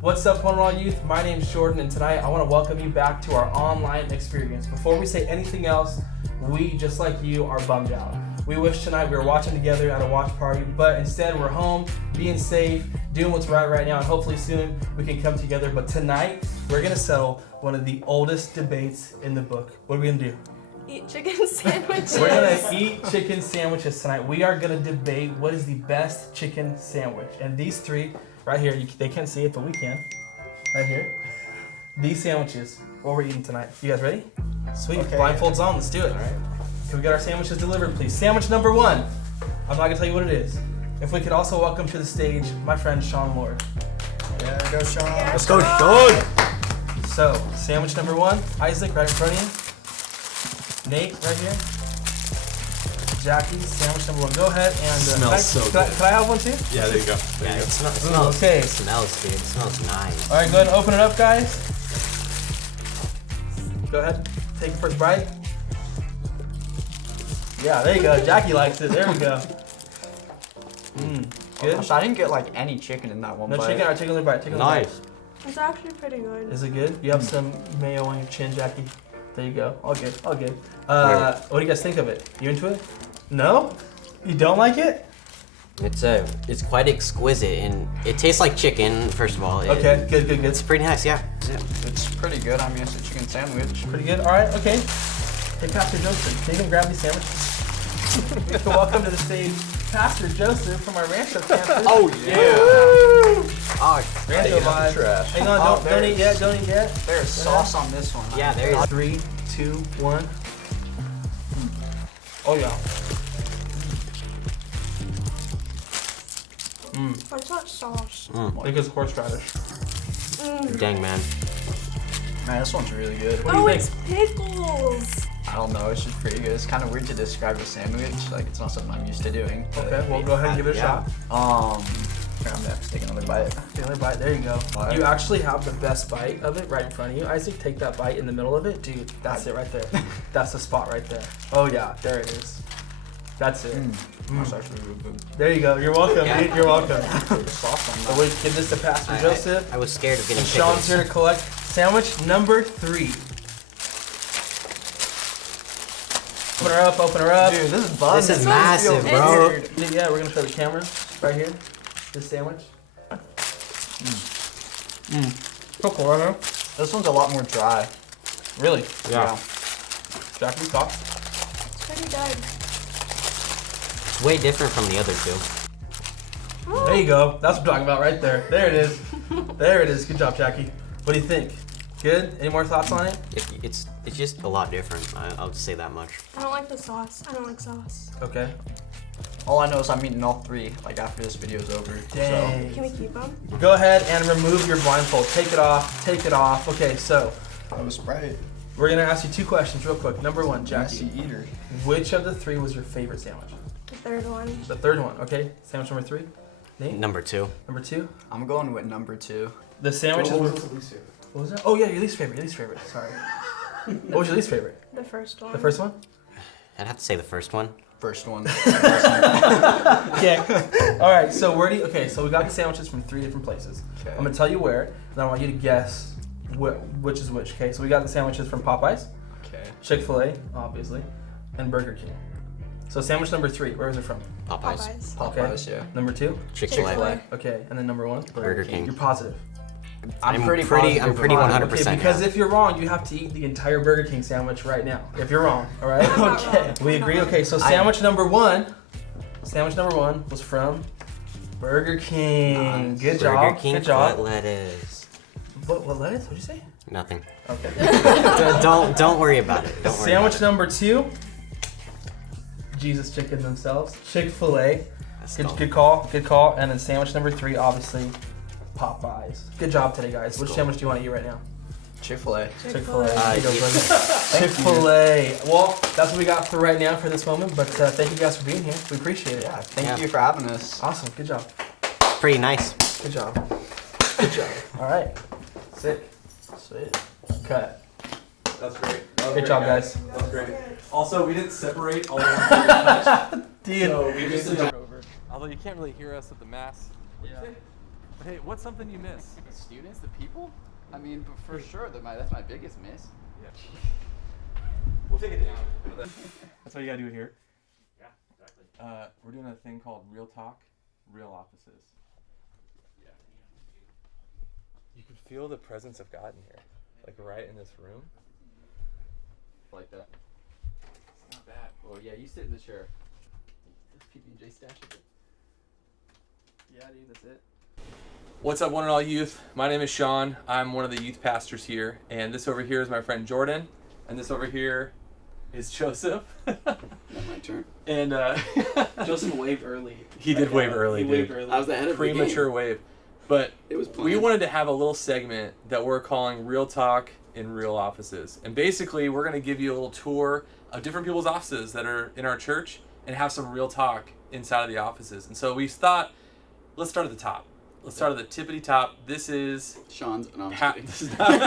What's up, One&All Youth? My name's Jordan, and tonight I want to welcome you back to our online experience. Before we say anything else, we, just like you, are bummed out. We wish tonight we were watching together at a watch party, but instead we're home, being safe, doing what's right now, and hopefully soon we can come together. But tonight, we're going to settle one of the oldest debates in the book. What are we going to do? Eat chicken sandwiches. We're going to eat chicken sandwiches tonight. We are going to debate what is the best chicken sandwich. And these three, right here, they can't see it, but we can. Right here. These sandwiches, what we're eating tonight. You guys ready? Sweet. Okay. Blindfolds on. Let's do it. All right. Can we get our sandwiches delivered, please? Sandwich number one. I'm not going to tell you what it is. If we could also welcome to the stage my friend Sean Lord. Yeah, go Sean. Yeah, Let's go Sean. So, sandwich number one. Isaac, right in front of you. Nate, right here. Jackie, sandwich number one. Go ahead and... smells so good. Can I have one too? Yeah, there you go. It smells, okay. It smells, dude. It smells nice. All right, go ahead and open it up, guys. Go ahead. Take the first bite. Yeah, there you go. Jackie likes it. There we go. Good? I didn't get like any chicken in that one No bite. chicken? All right, take another bite. Take another Nice. bite. It's actually pretty good. Is it good? You have some mayo on your chin, Jackie. There you go. All good. All good. What do you guys think of it? You into it? No? You don't like it? It's quite exquisite, and it tastes like chicken. First of all. Okay. Good. It's pretty nice. Yeah. It's pretty good. I mean, it's a chicken sandwich. Pretty good. All right. Okay. Hey, Pastor Joseph, can you come grab these sandwiches? Welcome to the stage, Pastor Joseph from our Rancho campus. Oh yeah. Oh, Rancho vibe. Trash. Hang on, don't eat yet. Don't eat yet. There's sauce on this one. yeah. There is. 3, 2, 1. Oh yeah. What's that sauce? I think it's horseradish. Dang, man. Man, this one's really good. What do you think? It's pickles. I don't know. It's just pretty good. It's kind of weird to describe a sandwich. Like it's not something I'm used to doing. Okay, well go ahead and give it a shot. Here, I'm gonna have to take another bite. Take another bite. There you go. Bite. You actually have the best bite of it right in front of you, Isaac. Take that bite in the middle of it, dude. That's it right there. That's the spot right there. Oh yeah, there it is. That's it. That's actually really good. There you go. You're welcome, Yeah. dude. You're welcome. There's sauce on So that. we give this to Pastor Joseph. I was scared of getting Sean's pickles. here to collect sandwich number 3. Open her up. Dude, this is bun. This is This massive, feels bro. weird. Yeah, we're gonna show the camera right here. This sandwich. So cool, right now. This one's a lot more dry. Really? Yeah. Jackie, thoughts? It's pretty good. It's way different from the other two. There you go. That's what I'm talking about right there. There it is. There it is. Good job, Jackie. What do you think? Good? Any more thoughts on it? It's just a lot different. I'll just say that much. I don't like the sauce. I don't like sauce. Okay. All I know is I'm eating all 3 like after this video's over. Dang. Can we keep them? Go ahead and remove your blindfold. Take it off. Take it off. Okay, so That was Sprite. we're gonna ask you 2 questions real quick. Number 1, Jackie. Messy eater. Which of the 3 was your favorite sandwich? The third one. The third one. Okay. Sandwich number 3. Nate. Number 2. Number 2. I'm going with number 2. The sandwiches were. What was that? Oh yeah, your least favorite. Your least favorite. Sorry. What was your least favorite? The first one. The first one? I'd have to say the first one. First one. Yeah. All right. So where do you? Okay. So we got the sandwiches from 3 different places. Okay. I'm gonna tell you where, and I want you to guess which is which. Okay. So we got the sandwiches from Popeyes, Okay. Chick-fil-A, obviously, and Burger King. So sandwich number 3, where is it from? Popeyes. Popeyes, yeah. Number 2? Chick-fil-A. Chick-fil-A. Okay. And then number 1? Burger King. You're positive. I'm pretty pretty positive 100%. Okay. Because yeah. if you're wrong, you have to eat the entire Burger King sandwich right now. If you're wrong, all right? I'm not Okay. wrong. We I'm not agree. wrong. Okay. So sandwich number 1. Sandwich number 1 was from Burger King. Nice. Good job. Burger King Good job. foot lettuce. What lettuce? What'd you say? Nothing. Okay. don't worry about it. Don't worry Sandwich about number 2. Jesus Chicken themselves. Chick-fil-A. it. Let's go. Good call. Good call. And then sandwich number 3, obviously, Popeyes. Good job today, guys. Which sandwich do you want to eat right now? Chick-fil-A. Chick-fil-A. Uh, Here you go, buddy. Chick-fil-A. Well, that's what we got for right now for this moment. But thank you guys for being here. We appreciate it. Yeah, thank Yeah. you for having us. Awesome. Good job. Pretty nice. Good job. Good job. All right. Sick. Sweet. Cut. That's great. Good job, guys. That was great. Also, we didn't separate all the Dude. so we just over. Although you can't really hear us with the mask. What'd you say? Hey, what's something you miss? The students, the people? I mean, but for sure, that's my biggest miss. We'll take it down. That's what you gotta do here. Yeah, exactly. We're doing a thing called Real Talk, Real Offices. Yeah. You can feel the presence of God in here, like right in this room. Like that. It's not bad. Oh yeah, you sit in the chair. This PB&J stash of it. Yeah, dude, that's it. What's up, one and all youth? My name is Sean. I'm one of the youth pastors here, and this over here is my friend Jordan, and this over here is Joseph. Not my turn. And Joseph waved early. He did wave early, He dude. waved early. I was ahead of Premature the game. wave. But It was we planned. wanted to have a little segment that we're calling Real Talk in Real Offices. And basically, we're going to give you a little tour of different people's offices that are in our church and have some real talk inside of the offices. And so we thought, let's start at the top. Let's start at the tippity top. This is Sean's. No, I'm Pa- kidding. this is not-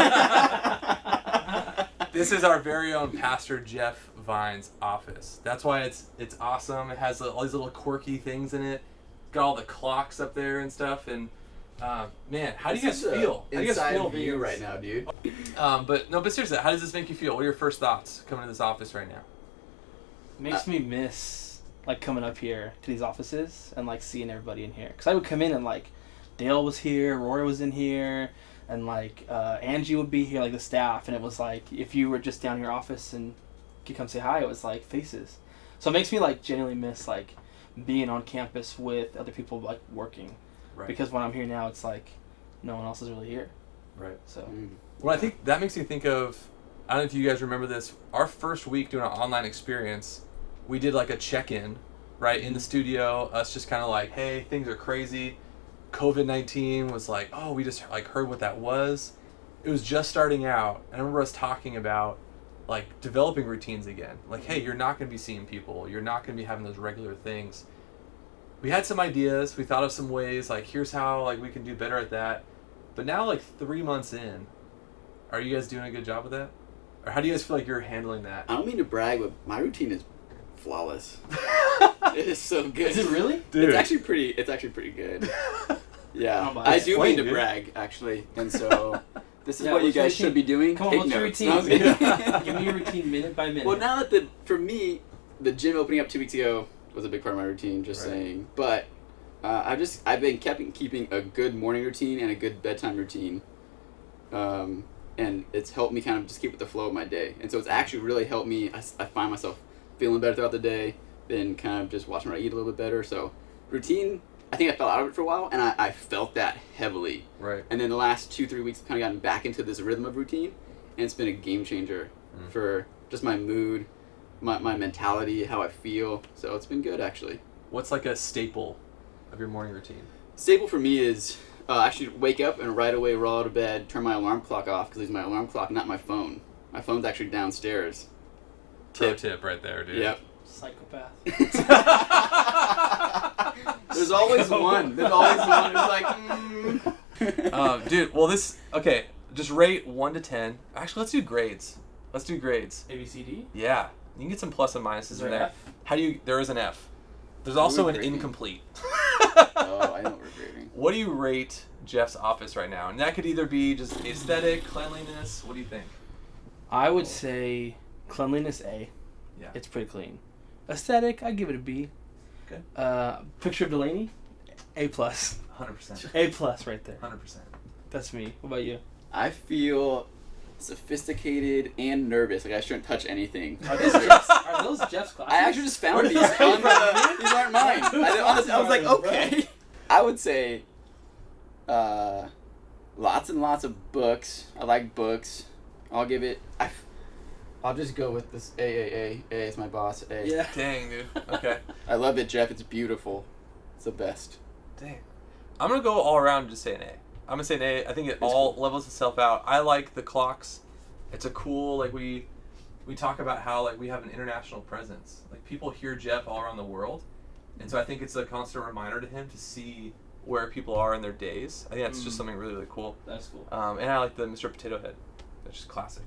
This is our very own Pastor Jeff Vine's office. That's why it's awesome. It has all these little quirky things in it. Got all the clocks up there and stuff. And man, how do you guys This is a feel? How do you guys inside feel view being- right now, dude? but seriously, how does this make you feel? What are your first thoughts coming to this office right now? Makes me miss like coming up here to these offices and like seeing everybody in here. Cause I would come in and like Dale was here, Rory was in here, and like Angie would be here, like the staff, and it was like if you were just down in your office and could come say hi, it was like faces. So it makes me like genuinely miss like being on campus with other people like working. Right. Because when I'm here now, it's like no one else is really here. Right. So Well, I think that makes me think of, I don't know if you guys remember this, our first week doing an online experience, we did like a check-in, right, in the studio, us just kind of like, hey, things are crazy. COVID-19 was like, oh, we just like heard what that was. It was just starting out. And I remember us talking about like developing routines again. Like, hey, you're not going to be seeing people. You're not going to be having those regular things. We had some ideas. We thought of some ways, like, here's how like we can do better at that. But now, like 3 months in, are you guys doing a good job with that? Or how do you guys feel like you're handling that? I don't mean to brag, but my routine is flawless. It is so good. is it really? Dude. It's actually pretty good. Yeah, Oh, I do explain, mean to dude. brag actually, and so this is Yeah, what you what's your guys should routine? be doing. Come on, Take what's your notes. routine? No, I was kidding. Give me your routine minute by minute. Well, now that for me, the gym opening up 2 weeks ago was a big part of my routine. Just Right. saying, but I've been keeping a good morning routine and a good bedtime routine, and it's helped me kind of just keep with the flow of my day. And so it's actually really helped me. I find myself feeling better throughout the day, then kind of just watching what I eat a little bit better. So routine, I think I fell out of it for a while, and I felt that heavily. Right. And then the last 2-3 weeks, I've kind of gotten back into this rhythm of routine, and it's been a game changer for just my mood, my mentality, how I feel. So it's been good, actually. What's like a staple of your morning routine? Staple for me is actually wake up and right away roll out of bed, turn my alarm clock off, because it's my alarm clock, not my phone. My phone's actually downstairs. Pro tip right there, dude. Yep. Psychopath. There's always one. There's always one. It's like, Dude, well okay, just rate 1 to 10. Actually, let's do grades. Let's do grades. A B C D. Yeah. You can get some plus and minuses Is in there there. F? There is an F. There's also an grading? incomplete. Oh, I know what we're grading. What do you rate Jeff's office right now? And that could either be just aesthetic, cleanliness. What do you think? I would say cleanliness A. Yeah. It's pretty clean. Aesthetic, I give it a B. Okay. Picture of Delaney, A plus. 100%. A plus right there. 100%. That's me. What about you? I feel sophisticated and nervous. Like I shouldn't touch anything. Are those Jeff's glasses? I actually just found these. These aren't mine. I was like, okay. I would say lots and lots of books. I like books. I'll give it. I'll just go with this A. A is my boss. A. Yeah. Dang, dude. Okay. I love it, Jeff. It's beautiful. It's the best. Dang. I'm going to go all around and just say an A. I'm going to say an A. I think it all levels itself out. I like the clocks. It's a cool, like, we talk about how, like, we have an international presence. Like, people hear Jeff all around the world. And so I think it's a constant reminder to him to see where people are in their days. I think that's just something really, really cool. That's cool. And I like the Mr. Potato Head. That's just classic.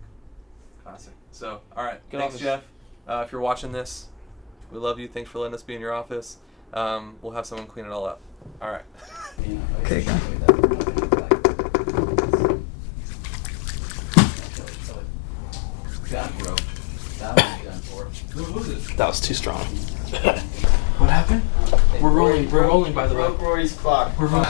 Classic. So, all right. Good Thanks, office. Jeff. If you're watching this, we love you. Thanks for letting us be in your office. We'll have someone clean it all up. All right. Okay. That was too strong. What happened? We're rolling by the way. Rory's clock. We're rolling.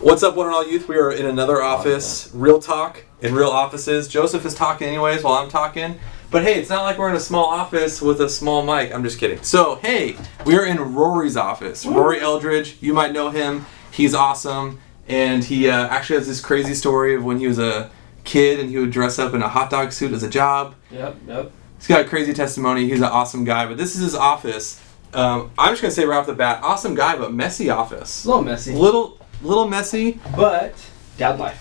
What's up, one and all youth? We are in another office. Real talk in real offices. Joseph is talking anyways while I'm talking. But hey, it's not like we're in a small office with a small mic. I'm just kidding. So, hey, we are in Rory's office. Rory Eldridge, you might know him. He's awesome. And he actually has this crazy story of when he was a kid and he would dress up in a hot dog suit as a job. Yep. He's got a crazy testimony. He's an awesome guy. But this is his office. I'm just going to say right off the bat, awesome guy, but messy office. A little messy. Little messy. But dad life.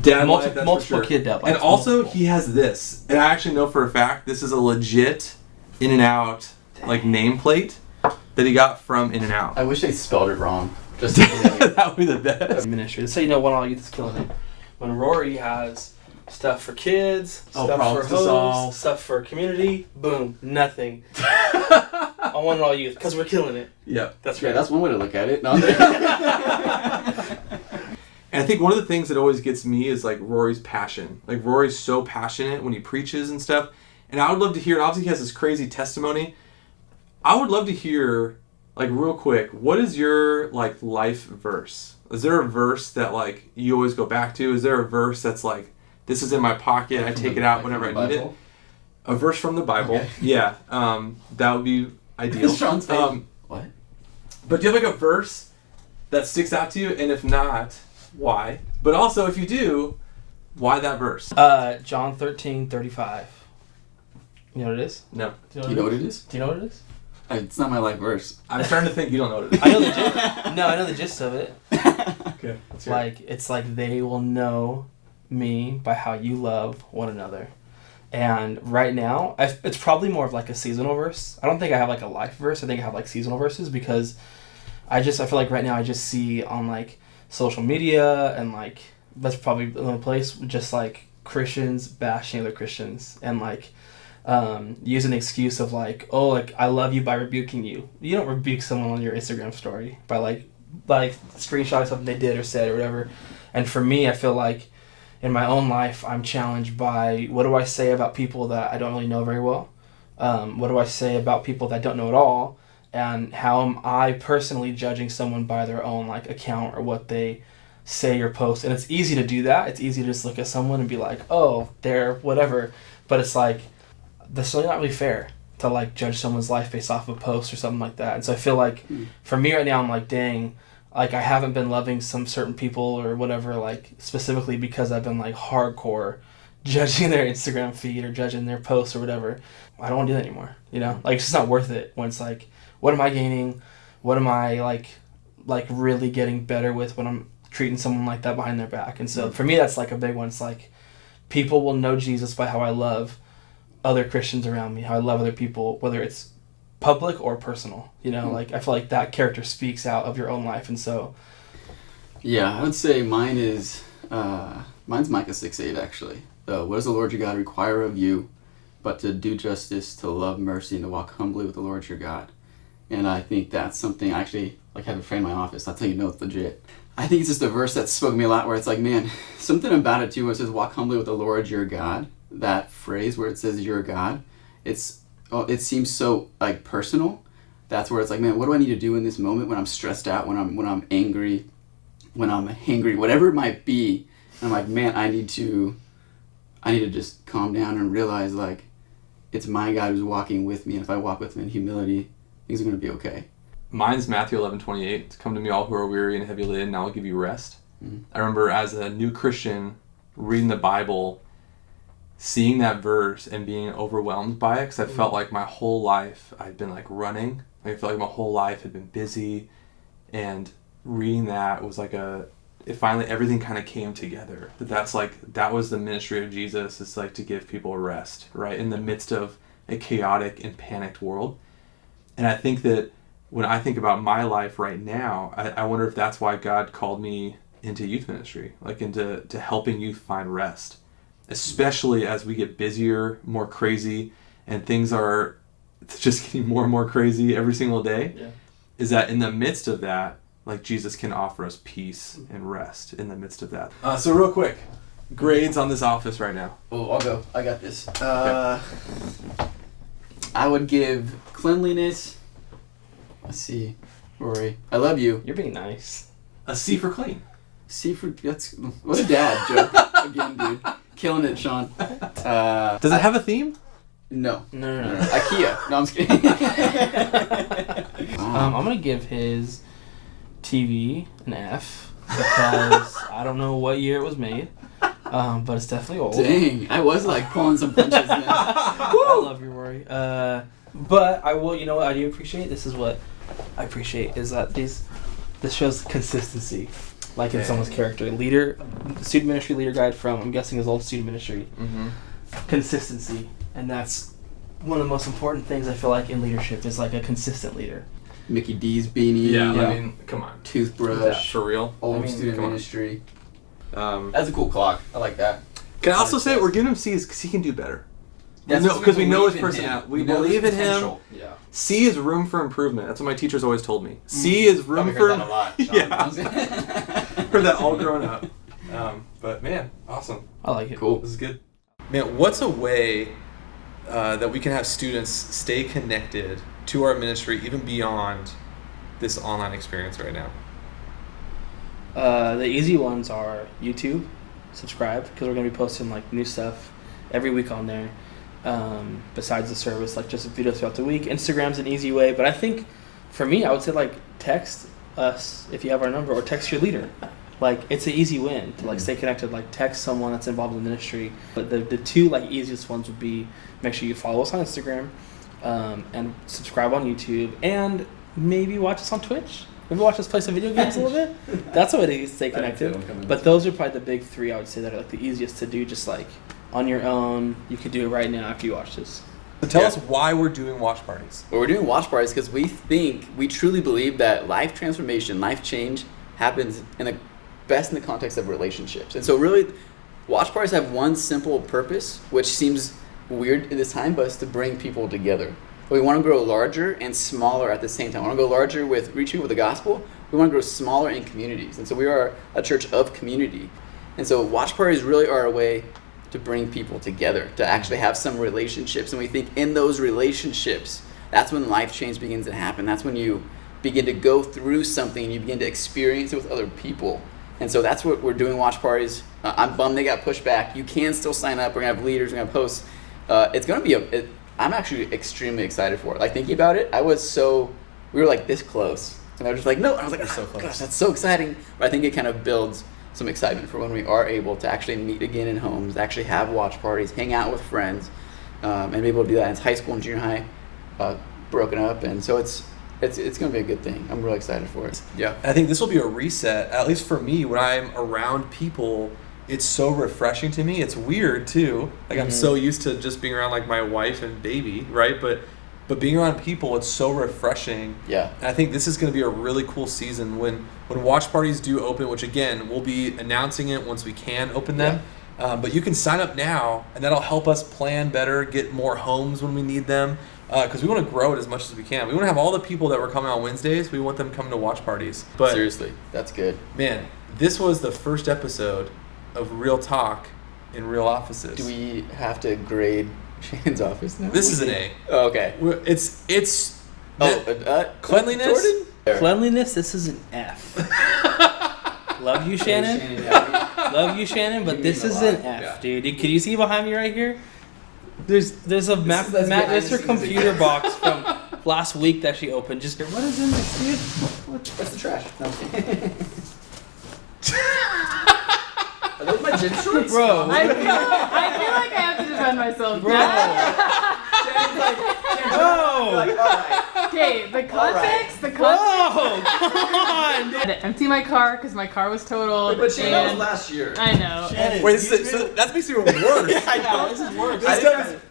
Dad life, that's multiple for sure. kid dad life. And also, he has this. And I actually know for a fact this is a legit In-N-Out like nameplate that he got from In-N-Out. I wish they spelled it wrong. Just That would be the best. Ministry. So you know, One All Youth is killing it. When Rory has stuff for kids, stuff for problems to solve. hosts, stuff for community, boom, nothing. On One and All Youth, because we're killing it. Yep. That's yeah, right. that's one way to look at it. No, And I think one of the things that always gets me is like Rory's passion. Like Rory's so passionate when he preaches and stuff. And I would love to hear, obviously he has this crazy testimony. I would love to hear, like real quick, what is your like life verse? Is there a verse that like you always go back to? Is there a verse that's like, this is in my pocket, I take it out whenever I need it? A verse from the Bible. Okay. Yeah. That would be ideal. Sean's face. What? But do you have like a verse that sticks out to you? And if not, why? But also, if you do, why that verse? John 13:35. You know what it is? No. Do you know what it is? Do you know what it is? It's not my life verse. I'm starting to think you don't know what it is. I know the gist. No, I know the gist of it. Okay. Let's hear it. Like, it's like they will know me by how you love one another. And right now, it's probably more of like a seasonal verse. I don't think I have like a life verse. I think I have like seasonal verses because I feel like right now I just see on like social media and like that's probably the only place just like Christians bashing other Christians and like using the excuse of like, oh, like I love you by rebuking you. You don't rebuke someone on your Instagram story by like screenshotting something they did or said or whatever. And for me, I feel like in my own life, I'm challenged by what do I say about people that I don't really know very well? What do I say about people that I don't know at all? And how am I personally judging someone by their own like account or what they say or post? And it's easy to do that. It's easy to just look at someone and be like, oh, they're whatever. But it's like, that's really not really fair to like judge someone's life based off of a post or something like that. And so I feel like for me right now, I'm like, dang, like I haven't been loving some certain people or whatever, like specifically because I've been like hardcore judging their Instagram feed or judging their posts or whatever. I don't want to do that anymore, you know? Like it's just not worth it when it's like, what am I gaining? What am I like really getting better with when I'm treating someone like that behind their back? And so for me, that's like a big one. It's like people will know Jesus by how I love other Christians around me, how I love other people, whether it's public or personal, you know, like I feel like that character speaks out of your own life. And so Yeah, I would say mine is mine's Micah 6:8 actually. What does the Lord your God require of you but to do justice, to love mercy, and to walk humbly with the Lord your God? And I think that's something I actually like have a friend in my office. That's how you know it's legit. I think it's just a verse that spoke to me a lot where it's like, man, something about it too where it says walk humbly with the Lord your God. That phrase where it says your God, it seems so like personal. That's where it's like, man, what do I need to do in this moment when I'm stressed out, when I'm angry, when I'm hangry, whatever it might be. And I'm like, man, I need to just calm down and realize like it's my God who's walking with me, and if I walk with him in humility, things are going to be okay. Mine's Matthew 11:28. Come to me all who are weary and heavy laden, and I will give you rest. Mm-hmm. I remember as a new Christian reading the Bible, seeing that verse and being overwhelmed by it, because I felt like my whole life I'd been like running. Like, I felt like my whole life had been busy, and reading that was like it finally everything kind of came together. That was the ministry of Jesus. It's like to give people rest, right, in the midst of a chaotic and panicked world. And I think that when I think about my life right now, I wonder if that's why God called me into youth ministry, like into helping youth find rest, especially as we get busier, more crazy, and things are just getting more and more crazy every single day. Yeah. is that in the midst of that, like Jesus can offer us peace and rest in the midst of that. So real quick, grades on this office right now. Oh, I'll go. I got this. I would give cleanliness. Let's see, Rory. I love you. You're being nice. A C for clean. C for that's what a dad joke again, dude. Killing it, Sean. Does it have a theme? No. No. IKEA. No, I'm just kidding. I'm gonna give his TV an F because I don't know what year it was made, but it's definitely old. Dang, I was like pulling some punches. Then. I love you, Rory. But I will. You know what I do appreciate? This is what I appreciate is that this shows consistency, like in someone's character. Leader, student ministry leader guide from I'm guessing his old student ministry. Mm-hmm. Consistency, and that's one of the most important things I feel like in leadership is like a consistent leader. Mickey D's beanie. Yeah, Yeah. I mean, come on. Toothbrush. For real? Old student ministry. That's a cool clock. I like that. Can I also say we're giving him C's because he can do better. That's Because we know his believe in him. personality. We know his believe in him. potential. Yeah. C is room for improvement. That's what my teachers always told me. C is room Probably for. heard that a lot, Sean. Yeah. Heard that all growing up. But man, awesome. I like it. Cool. This is good. Man, what's a way that we can have students stay connected to our ministry even beyond this online experience right now? The easy ones are YouTube, subscribe, because we're going to be posting like new stuff every week on there. Besides the service, like just videos throughout the week. Instagram's an easy way, but I think for me, I would say like text us if you have our number, or text your leader. Like it's an easy win to like stay connected. Like text someone that's involved in the ministry. But the two like easiest ones would be make sure you follow us on Instagram, and subscribe on YouTube, and maybe watch us on Twitch. Maybe watch us play some video games a little bit. That's a way to stay connected. But those are probably the big three I would say that are like the easiest to do. Just like on your own, you could do it right now after you watch this. So tell us why we're doing watch parties. Well, we're doing watch parties because we truly believe that life transformation, life change happens best in the context of relationships. And so really, watch parties have one simple purpose, which seems weird at this time, but it's to bring people together. We want to grow larger and smaller at the same time. We want to go larger with reaching with the gospel. We want to grow smaller in communities. And so we are a church of community. And so watch parties really are a way to bring people together, to actually have some relationships. And we think in those relationships, that's when life change begins to happen. That's when you begin to go through something and you begin to experience it with other people. And so that's what we're doing, watch parties. I'm bummed they got pushed back. You can still sign up. We're going to have leaders. We're going to have hosts. It's going to be I'm actually extremely excited for it. Like thinking about it, we were like this close. And I was just like, no. And I was like, so close. Gosh, that's so exciting. But I think it kind of builds some excitement for when we are able to actually meet again in homes, actually have watch parties, hang out with friends, and be able to do that. And it's high school and junior high broken up. And so it's going to be a good thing. I'm really excited for it. Yeah. I think this will be a reset, at least for me, when I'm around people. It's so refreshing to me. It's weird too. Like I'm so used to just being around like my wife and baby, right? But being around people, it's so refreshing. Yeah. And I think this is going to be a really cool season when watch parties do open, which again, we'll be announcing it once we can open them. Yeah. But you can sign up now, and that'll help us plan better, get more homes when we need them, because we want to grow it as much as we can. We want to have all the people that were coming on Wednesdays, we want them coming to watch parties. But seriously, that's good. Man, this was the first episode of Real Talk in Real Offices. Do we have to grade Shannon's office now? This is an A. Oh, okay. It's cleanliness? Jordan? Cleanliness, this is an F. Love you, Shannon. Love you, Shannon, but this is an F, dude. Can you see behind me right here? There's a Mr. Computer box from last week that she opened. Just what is in this, dude? That's the trash. No. Are those my gym shorts? Bro. I feel like I have to defend myself. Bro. Shannon's like, all right. Okay, the context. Bro, come on. I had to empty my car because my car was totaled. But Shannon, that was and last year. I know. Shannon, Wait, so that makes it even worse. I know. This is worse.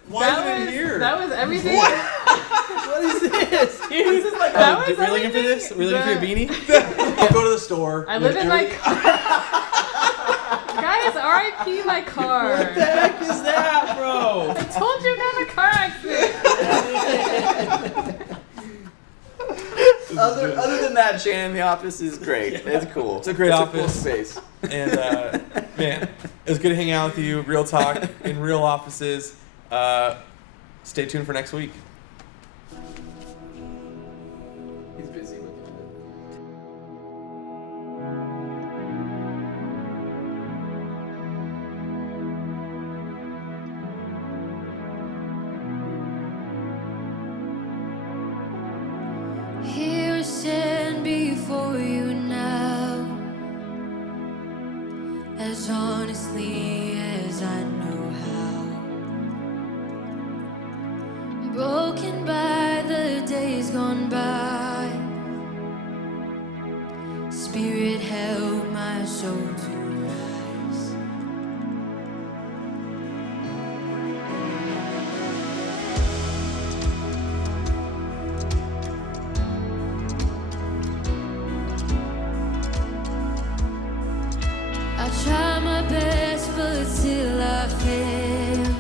Why is it in here? That was everything. What is this, dude? That was we're looking for this? We're looking for your beanie? I'll go to the store. I live in my car. Guys, R.I.P. my car. What the heck is that, bro? I told you I got in a car accident. Other Shannon in the office is great. It's cool. It's a great office. Cool space. And man, it was good to hang out with you. Real talk in real offices. Stay tuned for next week. He's busy looking at it. Here I stand before you now, as honestly as I know how. Broken by the days gone by, Spirit help my soul to rise. I try my best, but still I fail.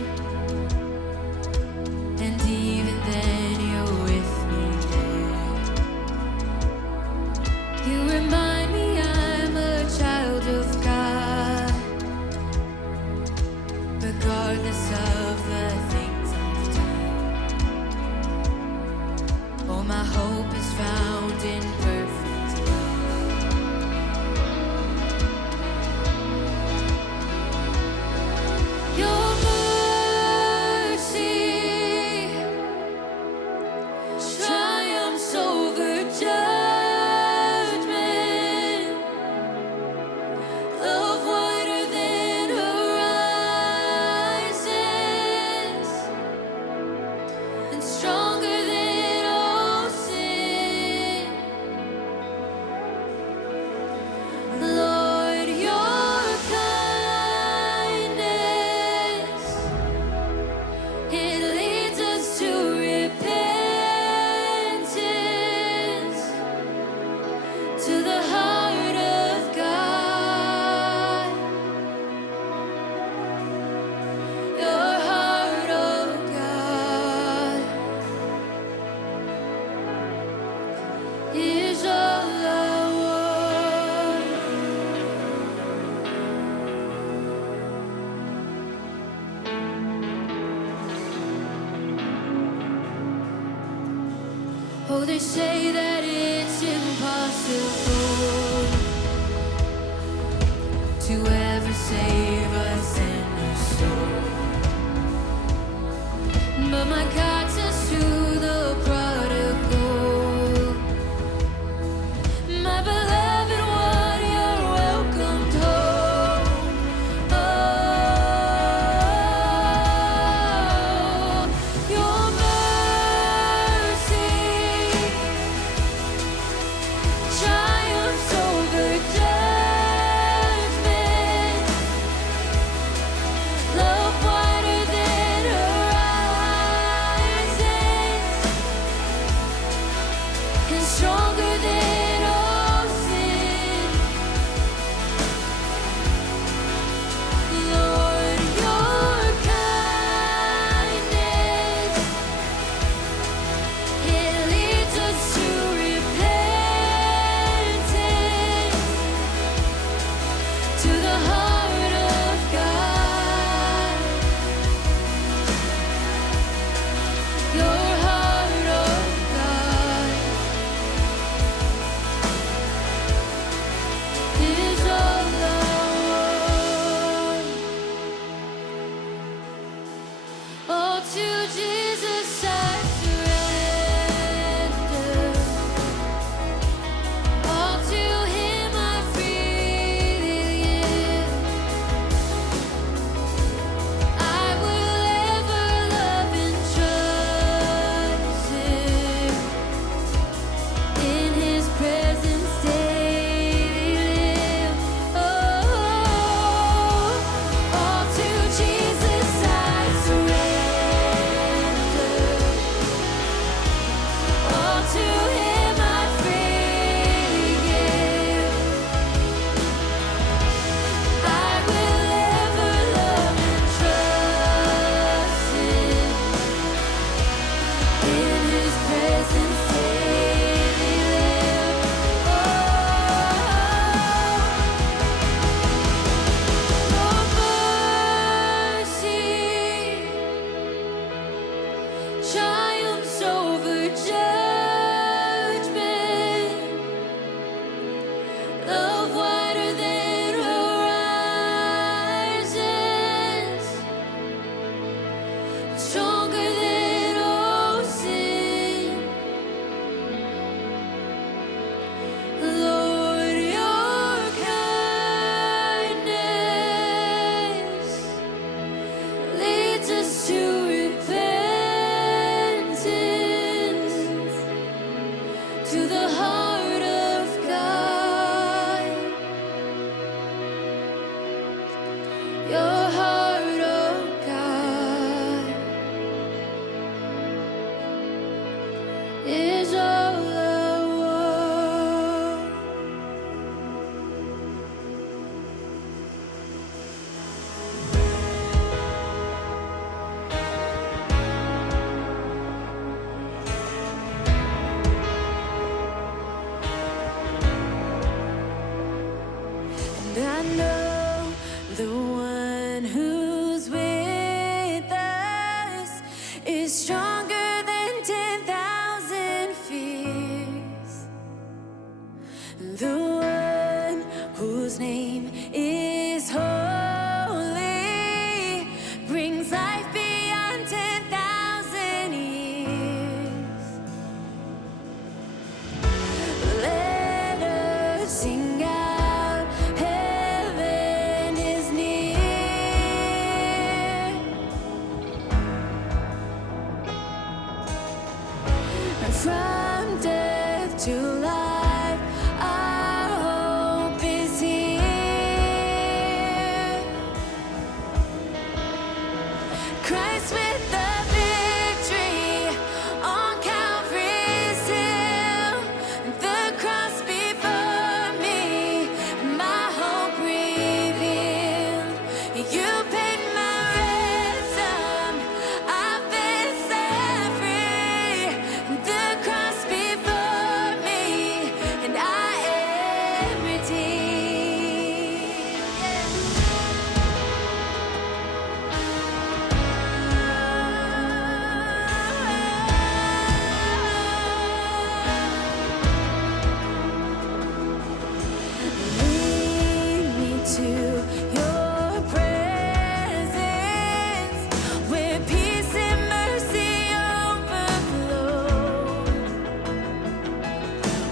And even then, you're with me there. You remind me I'm a child of God, regardless of the things I've done. All my hope is found in perfect love. Your mercy triumphs over judgment. Love wider than horizons, and stronger than all sin. Lord, your kindness, it leads us to repentance, to the heart of God, your heart, oh God, is all I want. Oh, they say that it's impossible to ever save a sinner's soul, but my God says to the prodigal, my beloved one, you're welcomed home. Oh, your mercy triumphs over judgment. Love wider than horizons, The one who's with us is stronger than 10,000 fears. The one whose name is holy brings life beyond 10,000 years. Let us sing out, heaven is near. From death to life, our hope is here. Christ with the victory on Calvary's hill, the cross before me, my hope revealed. You paid my ransom, I've been set free. The cross before me, and I am redeemed. Lead me to your presence, where peace and mercy overflow.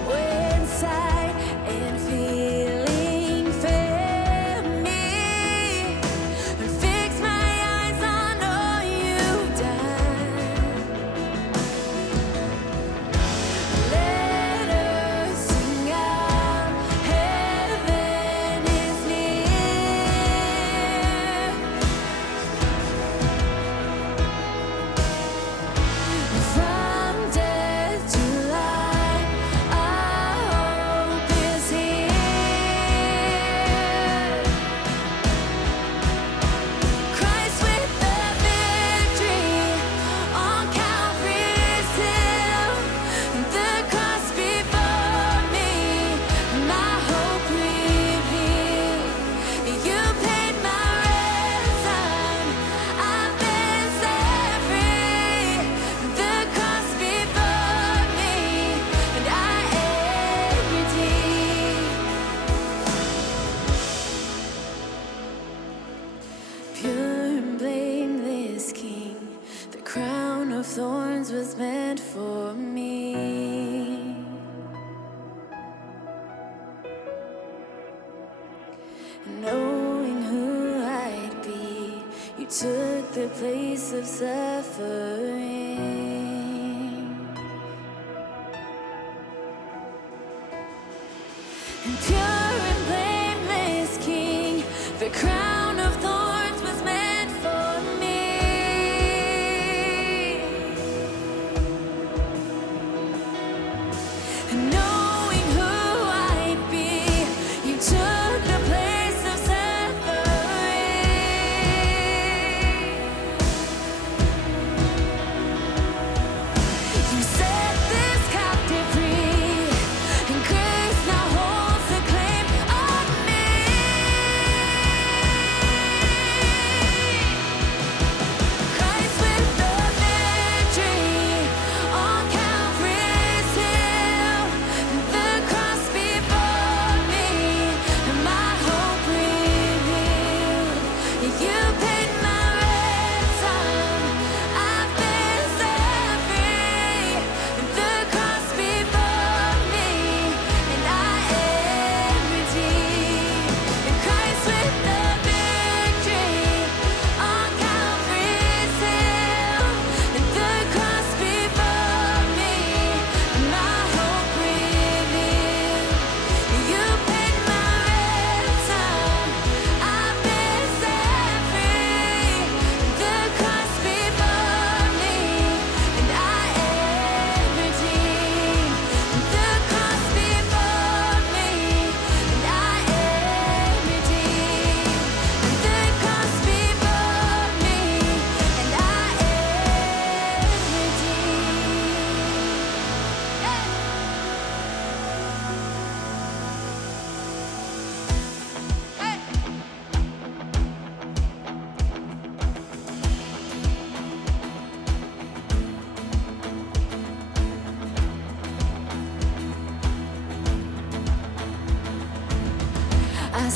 When sight and feeling fail me, fix my eyes on all you've done. Let us sing out, heaven is near. From death to life, our hope is here. Christ with the victory on Calvary's hill, the cross before me, my hope revealed. You paid my ransom, I've been set free. The cross before me, and I am redeemed. Pure and blameless King, the crown of thorns was meant for me. Knowing who I'd be, you took the place of suffering. And pure and blameless King, the crown of thorns was meant for me. Knowing who I'd be, you took the place of suffering. You set this captive free, and grace now holds the claim on me.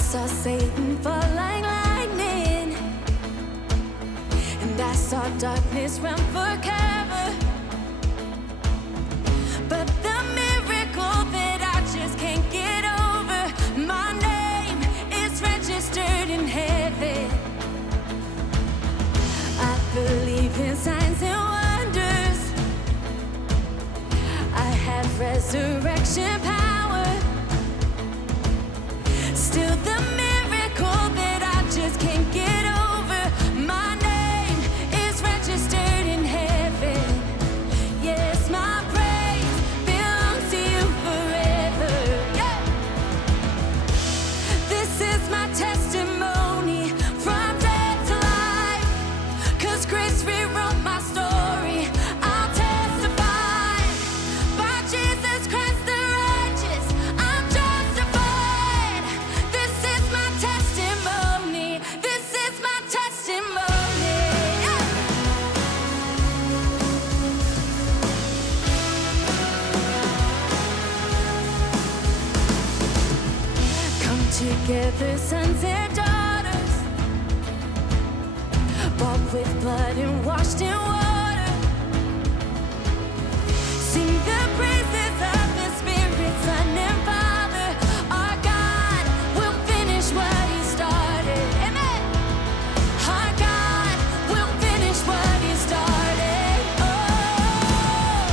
saw Satan fall like lightning, and I saw darkness run for cover. But the miracle that I just can't get over, my name is registered in heaven. I believe in signs and wonders. I have resurrection power. Still the miracle that I just can't get over, my name is registered in heaven. Yes, my praise belongs to you forever. Yeah. This is my testimony from death to life, 'cause grace rewrote my story. I'll testify by Jesus Christ the righteous, I'm justified. This is my testimony. This is my testimony. Yeah. Come together, sons and daughters, bought with blood and washed in water. Sing the praises of the Spirit, Son and Father. Our God will finish what He started. Amen. Our God will finish what He started. Oh,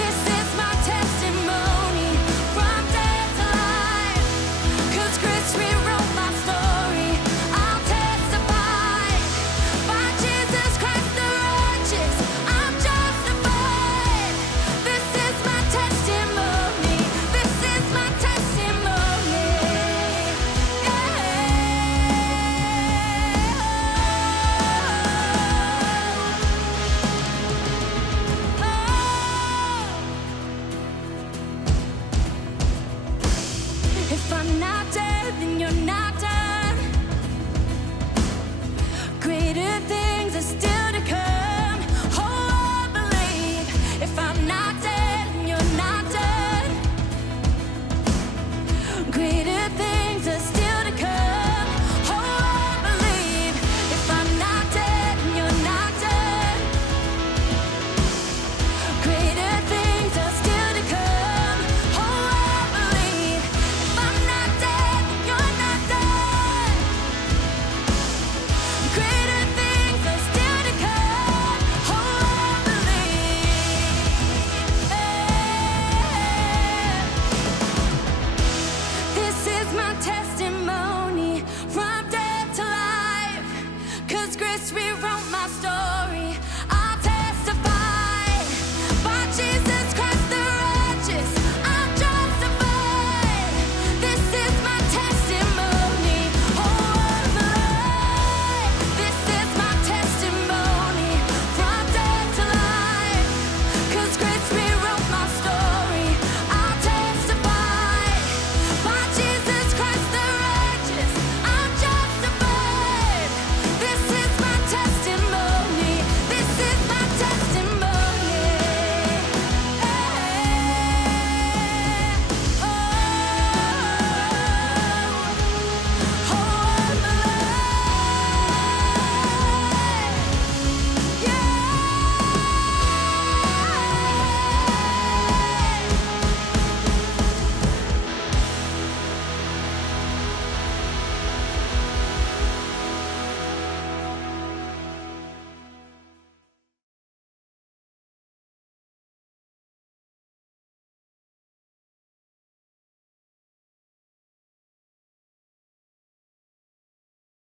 this is my testimony from death to life, 'cause grace rewrote my story. I'll testify by Jesus Christ the righteous, I'm justified. This is my testimony. This is my testimony. Yeah. If I'm not dead, then you're not done. Greater things are still to come. Oh, I believe. If I'm not dead, then you're not done. Greater things are still to come. Oh, I believe. If I'm not dead, then you're not done. Greater things are still to come. Oh, I believe. If I'm not dead, then you're not done. Greater things are still to come. Oh, I believe. This is my testimony from death to life, 'cause grace rewrote